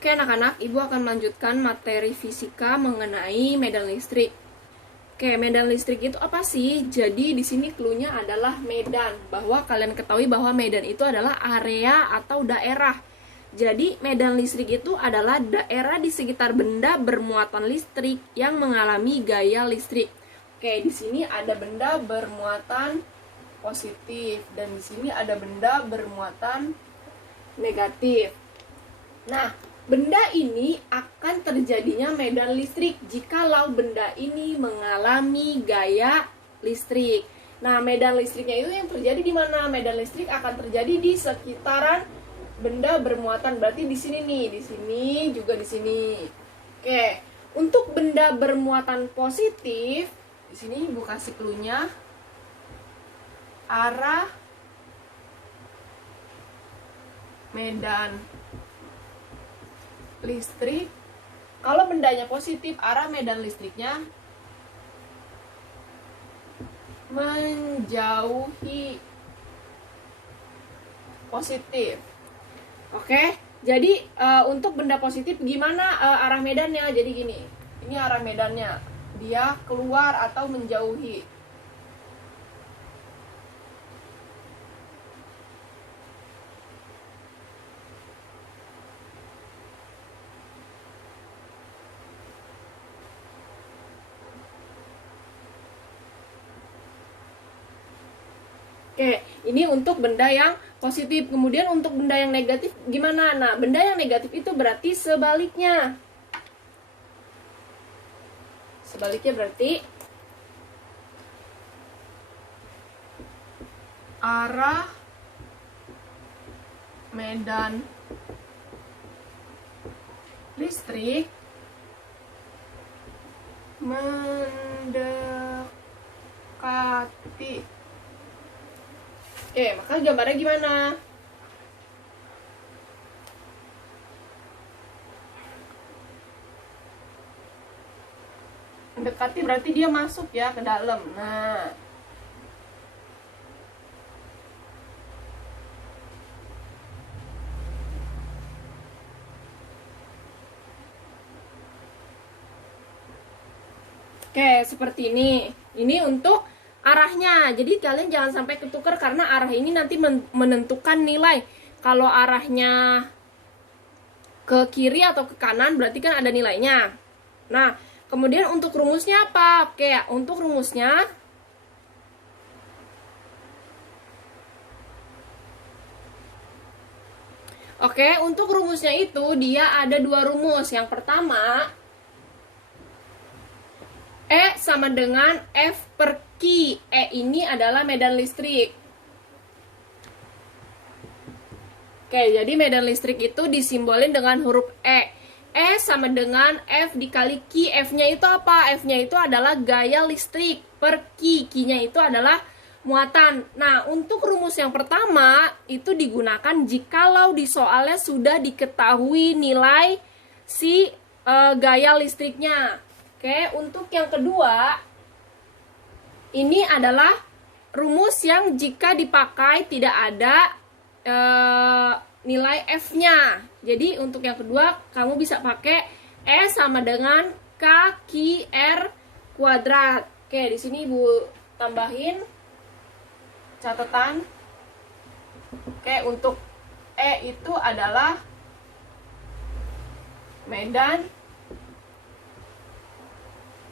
Oke anak-anak, Ibu akan melanjutkan materi fisika mengenai medan listrik. Oke, medan listrik itu apa sih? Jadi di sini clue-nya adalah medan. Bahwa kalian ketahui bahwa medan itu adalah area atau daerah. Jadi medan listrik itu adalah daerah di sekitar benda bermuatan listrik yang mengalami gaya listrik. Oke, di sini ada benda bermuatan positif dan di sini ada benda bermuatan negatif. Nah, benda ini akan terjadinya medan listrik jikalau benda ini mengalami gaya listrik. Nah, medan listriknya itu yang terjadi di mana? Medan listrik akan terjadi di sekitaran benda bermuatan. Berarti di sini nih, di sini juga di sini. Oke, untuk benda bermuatan positif, di sini Ibu kasih clue-nya arah medan listrik. Kalau bendanya positif, arah medan listriknya menjauhi positif. Oke, jadi untuk benda positif gimana arah medannya? Jadi gini, ini arah medannya, dia keluar atau menjauhi. Oke, ini untuk benda yang positif. Kemudian untuk benda yang negatif gimana? Nah, benda yang negatif itu berarti sebaliknya. Sebaliknya berarti arah medan listrik mendekati. Oke, maka gambarnya gimana? Mendekati berarti dia masuk ya ke dalam. Nah, oke, seperti ini. Ini untuk arahnya. Jadi kalian jangan sampai ketukar karena arah ini nanti menentukan nilai. Kalau arahnya ke kiri atau ke kanan berarti kan ada nilainya. Nah, kemudian untuk rumusnya apa? Oke, untuk rumusnya untuk rumusnya itu dia ada dua rumus. Yang pertama, E sama dengan F per Q. E ini adalah medan listrik. Oke, jadi medan listrik itu disimbolin dengan huruf E. E sama dengan F dikali Q. F-nya itu apa? F-nya itu adalah gaya listrik per Q. Q-nya itu adalah muatan. Nah, untuk rumus yang pertama itu digunakan jikalau di soalnya sudah diketahui nilai si gaya listriknya. Oke, untuk yang kedua, ini adalah rumus yang jika dipakai tidak ada nilai F-nya. Jadi untuk yang kedua, kamu bisa pakai E sama dengan KQR kuadrat. Oke, di sini Ibu tambahin catatan. Oke, untuk E itu adalah medan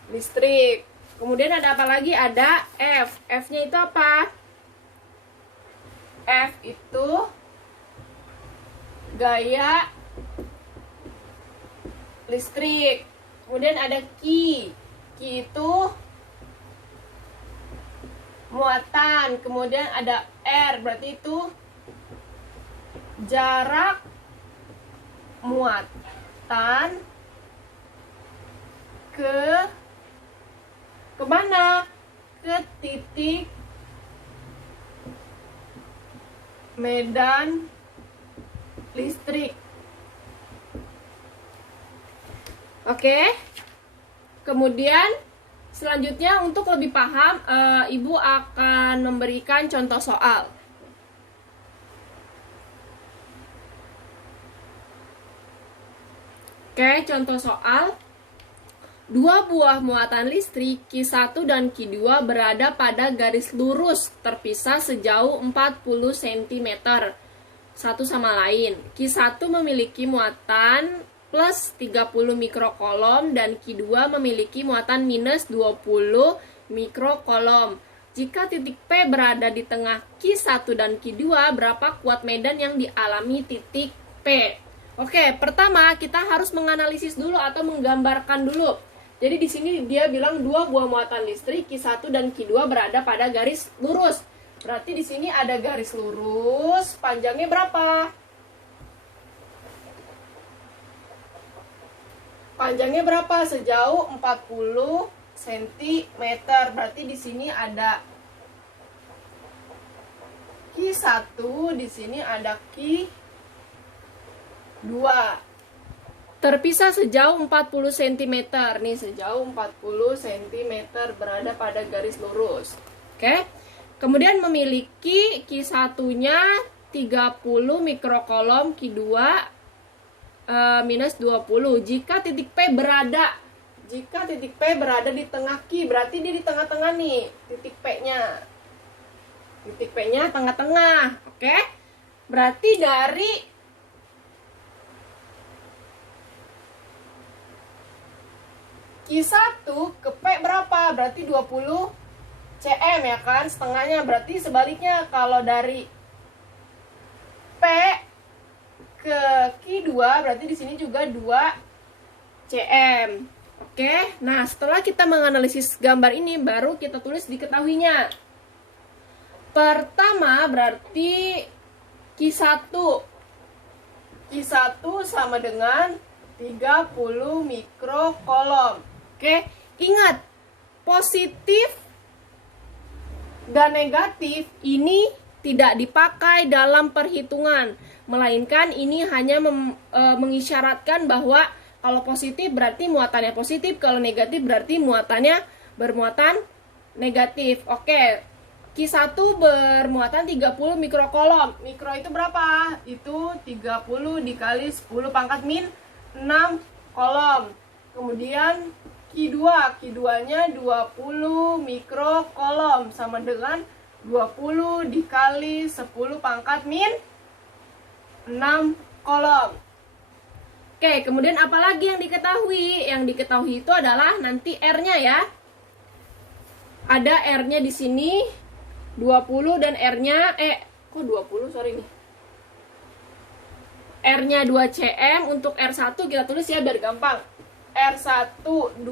listrik. Kemudian ada apa lagi? Ada F. F-nya itu apa? F itu gaya listrik. Kemudian ada Q. Q itu muatan. Kemudian ada R, berarti itu jarak muatan ke mana? Ke titik medan listrik. Oke. Kemudian selanjutnya untuk lebih paham, Ibu akan memberikan contoh soal. Oke, contoh soal. Dua buah muatan listrik Q1 dan Q2 berada pada garis lurus terpisah sejauh 40 cm satu sama lain. Q1 memiliki muatan plus 30 mikrokolom dan Q2 memiliki muatan minus 20 mikrokolom. Jika titik P berada di tengah Q1 dan Q2, berapa kuat medan yang dialami titik P? Oke, pertama kita harus menganalisis dulu atau menggambarkan dulu. Jadi di sini dia bilang dua buah muatan listrik Q1 dan Q2 berada pada garis lurus. Berarti di sini ada garis lurus, panjangnya berapa? Panjangnya berapa? Sejauh 40 cm. Berarti di sini ada Q1, di sini ada Q2. Terpisah sejauh 40 cm. Nih, sejauh 40 cm berada pada garis lurus. Oke. Kemudian memiliki Q1-nya 30 mikrokolom, Q2 minus 20. Jika titik P berada di tengah Q, berarti dia di tengah-tengah nih, titik P-nya. Titik P-nya tengah-tengah. Oke? Berarti dari Q1 ke P berapa? Berarti 20 cm ya kan? Setengahnya. Berarti sebaliknya, kalau dari P ke Q2 berarti di sini juga 2 cm. Oke. Nah, setelah kita menganalisis gambar ini, baru kita tulis diketahuinya. Pertama berarti Q1 sama dengan 30 mikrokolom. Oke, ingat, positif dan negatif ini tidak dipakai dalam perhitungan, melainkan ini hanya mengisyaratkan bahwa kalau positif berarti muatannya positif, kalau negatif berarti muatannya bermuatan negatif. Oke, Q1 bermuatan 30 mikrokolom. Mikro itu berapa? Itu 30 dikali 10 pangkat min 6 kolom. Kemudian Q2-nya 20 mikrokolom sama dengan 20 dikali 10 pangkat min 6 kolom. Oke, kemudian apa lagi yang diketahui? Yang diketahui itu adalah nanti R-nya ya. Ada R-nya di sini 20 dan R-nya kok 20, sorry nih. R-nya 2 cm, untuk R1 kita tulis ya biar gampang. R1 2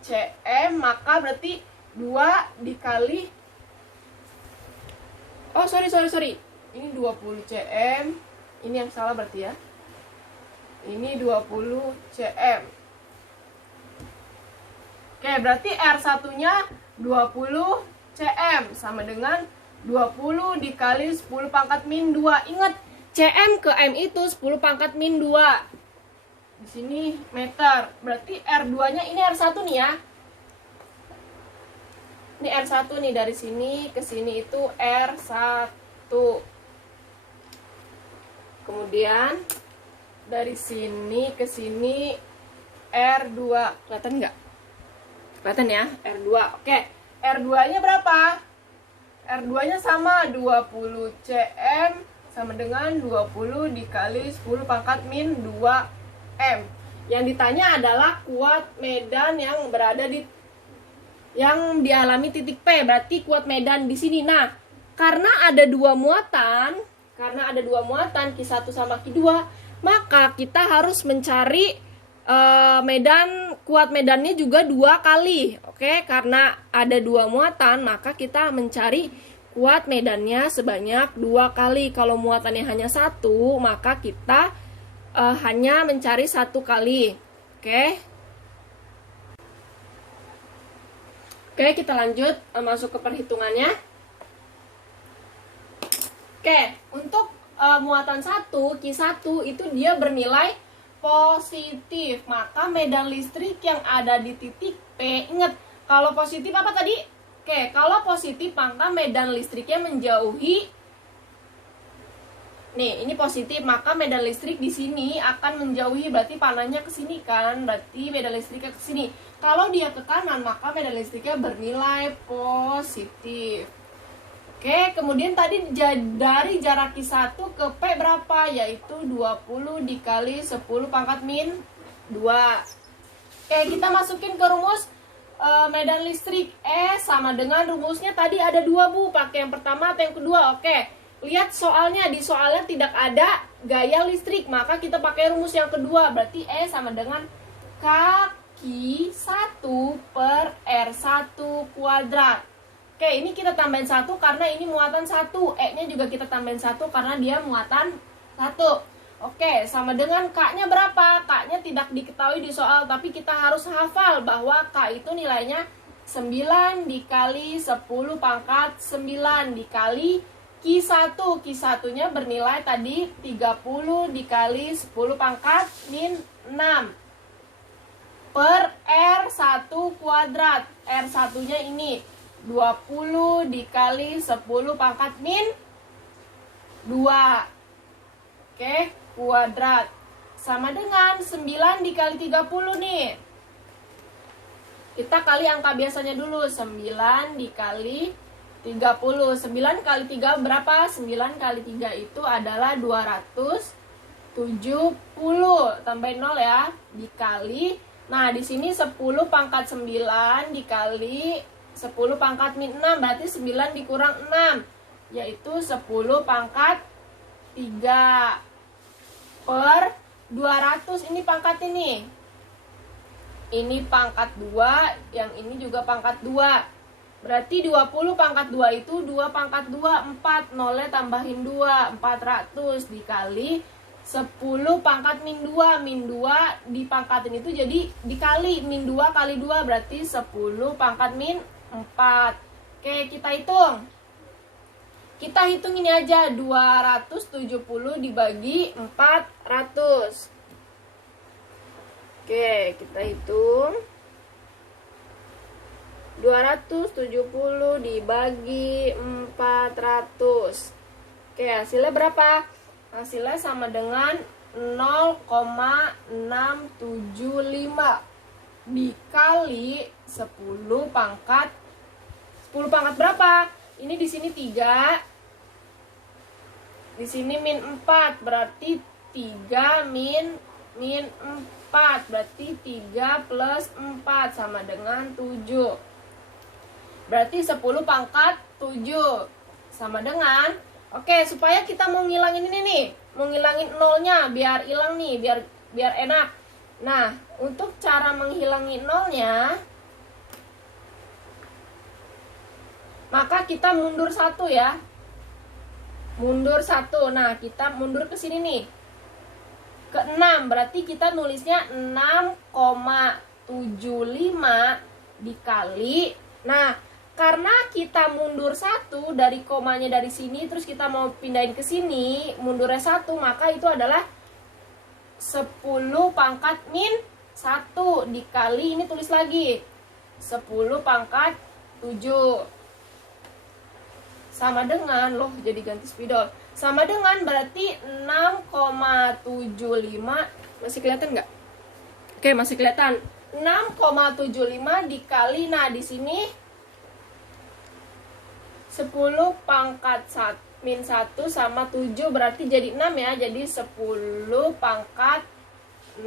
cm, maka berarti 2 dikali sorry. Ini 20 cm. Ini yang salah berarti ya. Ini 20 cm. Oke, berarti R1-nya 20 cm sama dengan 20 dikali 10 pangkat min 2. Ingat, cm ke m itu 10 pangkat min 2. Di sini meter. Berarti R2-nya ini R1 nih ya. Ini R1 nih, dari sini ke sini itu R1. Kemudian dari sini ke sini R2. Kelihatan nggak? Kelihatan ya, R2. Oke, R2-nya berapa? R2-nya sama 20 cm sama dengan 20 dikali 10 pangkat min 2 M. Yang ditanya adalah kuat medan yang berada yang dialami titik P. Berarti kuat medan di sini. Nah, karena ada dua muatan Q1 sama Q2, maka kita harus mencari kuat medannya juga 2 kali. Oke, karena ada dua muatan, maka kita mencari kuat medannya sebanyak 2 kali. Kalau muatannya hanya 1, maka kita hanya mencari 1 kali. Oke, kita lanjut masuk ke perhitungannya. Oke, untuk muatan 1, Q1 itu dia bernilai positif. Maka medan listrik yang ada di titik P, ingat, kalau positif apa tadi? Oke, kalau positif maka medan listriknya menjauhi Nih, ini positif, maka medan listrik di sini akan menjauhi, berarti panahnya ke sini kan, berarti medan listriknya ke sini. Kalau dia ke kanan, maka medan listriknya bernilai positif. Oke, kemudian tadi dari jarak Q1 ke P berapa? Yaitu 20 dikali 10 pangkat min 2. Oke, kita masukin ke rumus medan listrik. Sama dengan rumusnya tadi ada 2, Bu. Pakai yang pertama atau yang kedua? Oke. Lihat soalnya, di soalnya tidak ada gaya listrik, maka kita pakai rumus yang kedua. Berarti E sama dengan Q1 per R1 kuadrat. Oke, ini kita tambahin 1 karena ini muatan 1. E-nya juga kita tambahin 1 karena dia muatan 1. Oke, sama dengan K-nya berapa? K-nya tidak diketahui di soal, tapi kita harus hafal bahwa K itu nilainya 9 dikali 10 pangkat 9 dikali Q1. Q1-nya bernilai tadi 30 dikali 10 pangkat min 6 per R1 kuadrat. R1-nya ini 20 dikali 10 pangkat min 2. Oke, kuadrat. Sama dengan 9 dikali 30 nih. Kita kali angka biasanya dulu. 9 dikali 30. 9 kali 3 berapa? 9 kali 3 itu adalah 270. Tambahin 0 ya. Dikali. Nah, di sini 10 pangkat 9 dikali 10 pangkat min 6. Berarti 9 dikurang 6. Yaitu 10 pangkat 3 per 200. Ini pangkat ini. Ini pangkat 2. Yang ini juga pangkat 2. Berarti 20 pangkat 2 itu 2 pangkat 2, 4. Nolnya tambahin 2, 400 dikali 10 pangkat min 2. Min 2 dipangkatin itu jadi dikali. Min 2 kali 2 berarti 10 pangkat min 4. Oke, kita hitung. Kita hitung ini aja. 270 dibagi 400. Oke, kita hitung. 270 dibagi 400. Oke, hasilnya berapa? Hasilnya sama dengan 0,675 dikali 10 pangkat. 10 pangkat berapa? Ini di sini 3. Di sini min 4, berarti 3 min 4, berarti 3 plus 4 sama dengan 7. Berarti 10 pangkat 7 sama dengan, oke, supaya kita mau ngilangin ini nih, mau ngilangin nolnya biar hilang nih, biar enak. Nah, untuk cara menghilangi nolnya, maka kita mundur 1 ya. Mundur 1. Nah, kita mundur ke sini nih. Ke 6, berarti kita nulisnya 6,75 dikali. Nah, karena kita mundur 1 dari komanya dari sini, terus kita mau pindahin ke sini, mundurnya 1, maka itu adalah 10 pangkat min 1 dikali, ini tulis lagi 10 pangkat 7 sama dengan, loh jadi ganti spidol, sama dengan berarti 6,75. Masih kelihatan nggak? Oke, masih kelihatan. 6,75 dikali, nah di sini 10 pangkat min 1 sama 7 berarti jadi 6 ya. Jadi 10 pangkat 6.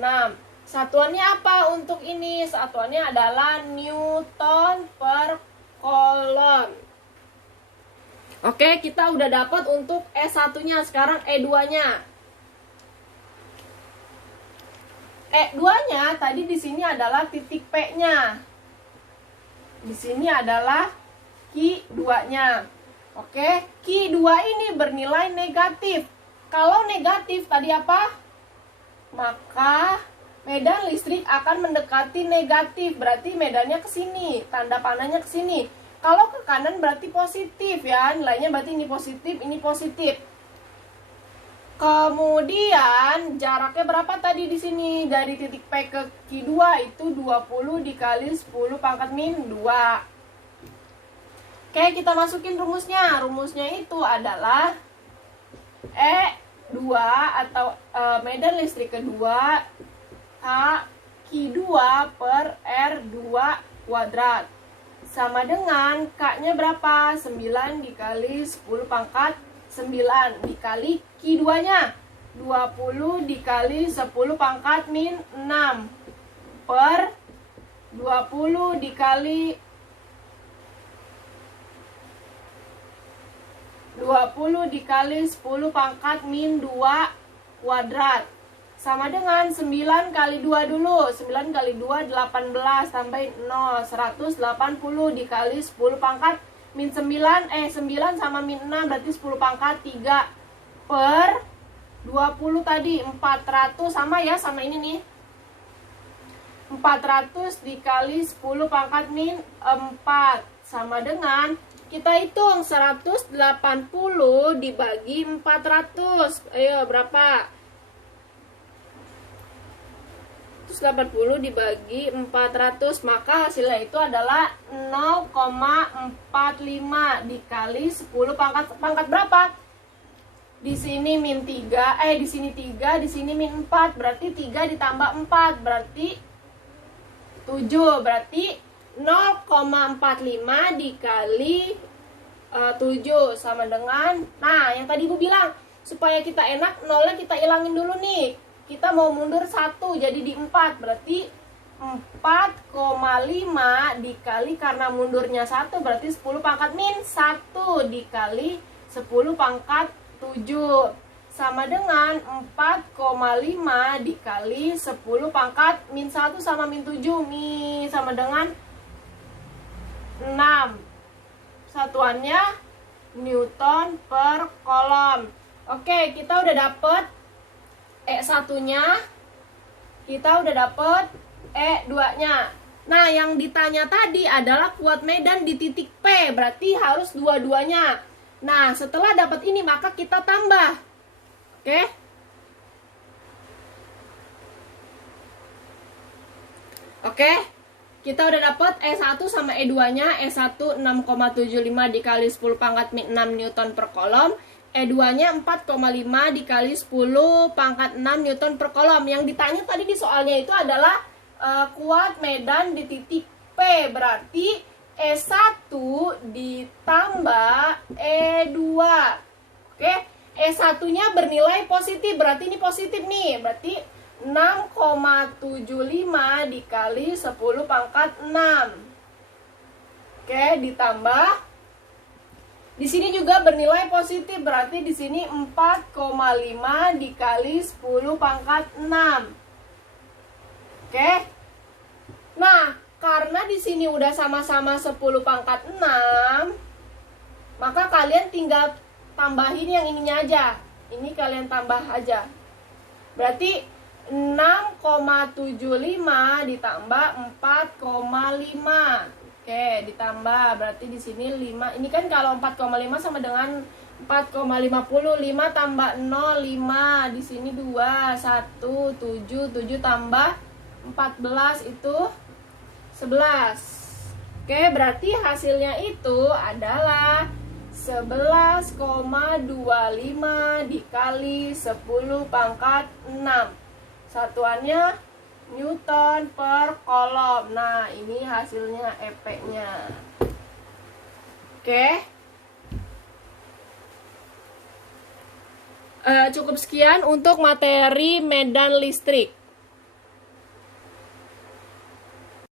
Satuannya apa untuk ini? Satuannya adalah Newton per Coulomb. Oke, kita udah dapat untuk E1-nya. Sekarang E2-nya. E2-nya tadi di sini adalah titik P-nya. Di sini adalah Q2-nya. Oke, Q2 ini bernilai negatif. Kalau negatif tadi apa? Maka medan listrik akan mendekati negatif. Berarti medannya ke sini, tanda panahnya ke sini. Kalau ke kanan berarti positif ya. Nilainya berarti ini positif, ini positif. Kemudian jaraknya berapa tadi di sini? Dari titik P ke Q2 itu 20 dikali 10 pangkat min 2. Oke, kita masukin rumusnya. Rumusnya itu adalah atau medan listrik kedua H Q2 per R2 kuadrat. Sama dengan K-nya berapa? 9 dikali 10 pangkat 9 dikali Q2-nya 20 dikali 10 pangkat min 6 per 20 dikali 10 pangkat min 2 kuadrat. Sama dengan 9 kali 2 dulu. 9 kali 2 18 tambah 0 180 dikali 10 pangkat min 9 9 sama min 6 berarti 10 pangkat 3 per 20 tadi 400 sama ya sama ini nih. 400 dikali 10 pangkat min 4 sama dengan kita hitung 180 dibagi 400. Ayo berapa? 180 dibagi 400, maka hasilnya itu adalah 0,45 dikali 10 pangkat berapa? Di sini min 3, di sini 3, di sini min 4, berarti 3 ditambah 4 berarti 7, berarti 0,45 dikali 7 sama dengan, nah yang tadi Ibu bilang supaya kita enak nolnya kita ilangin dulu nih. Kita mau mundur 1 jadi di 4 berarti 4,5 dikali karena mundurnya 1 berarti 10 pangkat min 1 dikali 10 pangkat 7 sama dengan 4,5 dikali 10 pangkat min 1 sama min 7 nih sama dengan 6. Satuannya Newton per kolom. Oke, kita udah dapet E1-nya, kita udah dapet E2-nya. Nah, yang ditanya tadi adalah kuat medan di titik P, berarti harus dua-duanya. Nah, setelah dapat ini maka kita tambah. Oke? Oke? Kita udah dapat E1 sama E2-nya. E1 6,75 dikali 10 pangkat min 6 Newton per kolom. E2-nya 4,5 dikali 10 pangkat 6 Newton per kolom. Yang ditanya tadi di soalnya itu adalah kuat medan di titik P. Berarti E1 ditambah E2. Oke, E1-nya bernilai positif. Berarti ini positif nih. Berarti 6,75 dikali 10 pangkat 6. Oke, ditambah di sini juga bernilai positif, berarti di sini 4,5 dikali 10 pangkat 6. Oke. Nah, karena di sini udah sama-sama 10 pangkat 6, maka kalian tinggal tambahin yang ininya aja. Ini kalian tambah aja. Berarti 6,75 ditambah 4,5. Oke, ditambah berarti di sini 5. Ini kan kalau 4,5 sama dengan 4,50. 5 tambah 0 5. Di sini 2 1 7 7 tambah 14 itu 11. Oke, berarti hasilnya itu adalah 11,25 dikali 10 pangkat 6. Satuannya Newton per kolom. Nah, ini hasilnya EP-nya. Oke. Cukup sekian untuk materi medan listrik.